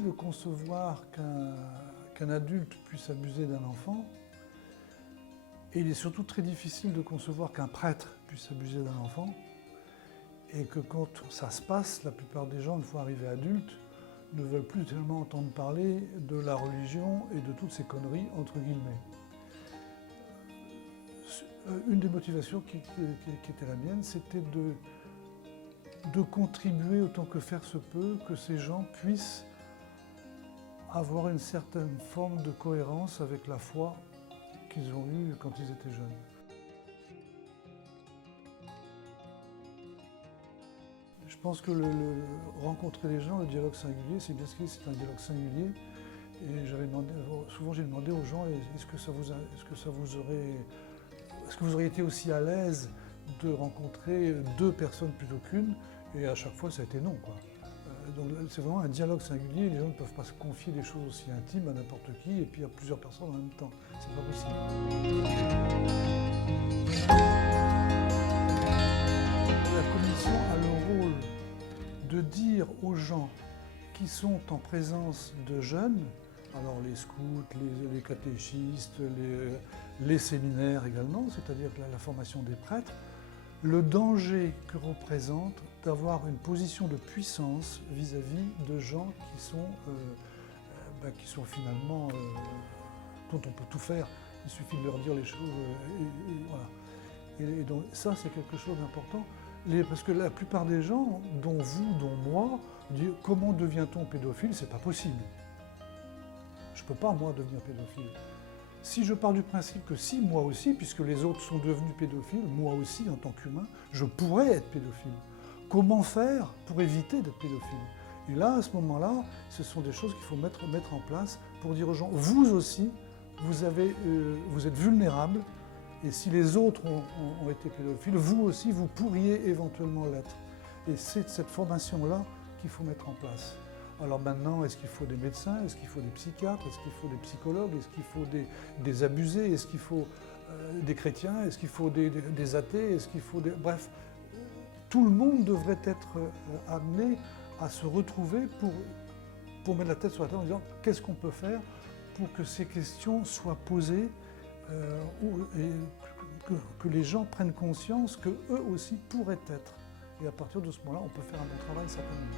difficile de concevoir qu'un adulte puisse abuser d'un enfant. Et il est surtout très difficile de concevoir qu'un prêtre puisse abuser d'un enfant. Et que quand ça se passe, la plupart des gens, une fois arrivés adultes, ne veulent plus tellement entendre parler de la religion et de toutes ces conneries, entre guillemets. Une des motivations qui était la mienne, c'était de contribuer autant que faire se peut, que ces gens puissent avoir une certaine forme de cohérence avec la foi qu'ils ont eue quand ils étaient jeunes. Je pense que rencontrer les gens, le dialogue singulier, c'est bien ce qu'il est, c'est un dialogue singulier. Et souvent j'ai demandé aux gens, est-ce que vous auriez été aussi à l'aise de rencontrer deux personnes plutôt qu'une? Et à chaque fois, ça a été non, quoi. Donc c'est vraiment un dialogue singulier, les gens ne peuvent pas se confier des choses aussi intimes à n'importe qui et puis à plusieurs personnes en même temps. C'est pas possible. La commission a le rôle de dire aux gens qui sont en présence de jeunes, alors les scouts, les catéchistes, les séminaires également, c'est-à-dire la formation des prêtres, le danger que représente d'avoir une position de puissance vis-à-vis de gens qui sont finalement, dont on peut tout faire, il suffit de leur dire les choses, voilà. Et donc ça c'est quelque chose d'important, parce que la plupart des gens, dont vous, dont moi, disent comment devient-on pédophile, c'est pas possible. Je peux pas moi devenir pédophile. Si je pars du principe que si moi aussi, puisque les autres sont devenus pédophiles, moi aussi en tant qu'humain, je pourrais être pédophile. Comment faire pour éviter d'être pédophile? Et là, à ce moment-là, ce sont des choses qu'il faut mettre en place pour dire aux gens, vous aussi, vous êtes vulnérables, et si les autres ont été pédophiles, vous aussi, vous pourriez éventuellement l'être. Et c'est cette formation-là qu'il faut mettre en place. Alors maintenant, est-ce qu'il faut des médecins? Est-ce qu'il faut des psychiatres? Est-ce qu'il faut des psychologues? Est-ce qu'il faut des abusés? Est-ce qu'il faut des chrétiens? Est-ce qu'il faut des athées? Est-ce qu'il faut des... Bref, tout le monde devrait être amené à se retrouver pour mettre la tête sur la table en disant qu'est-ce qu'on peut faire pour que ces questions soient posées et que les gens prennent conscience qu'eux aussi pourraient être. Et à partir de ce moment-là, on peut faire un bon travail certainement.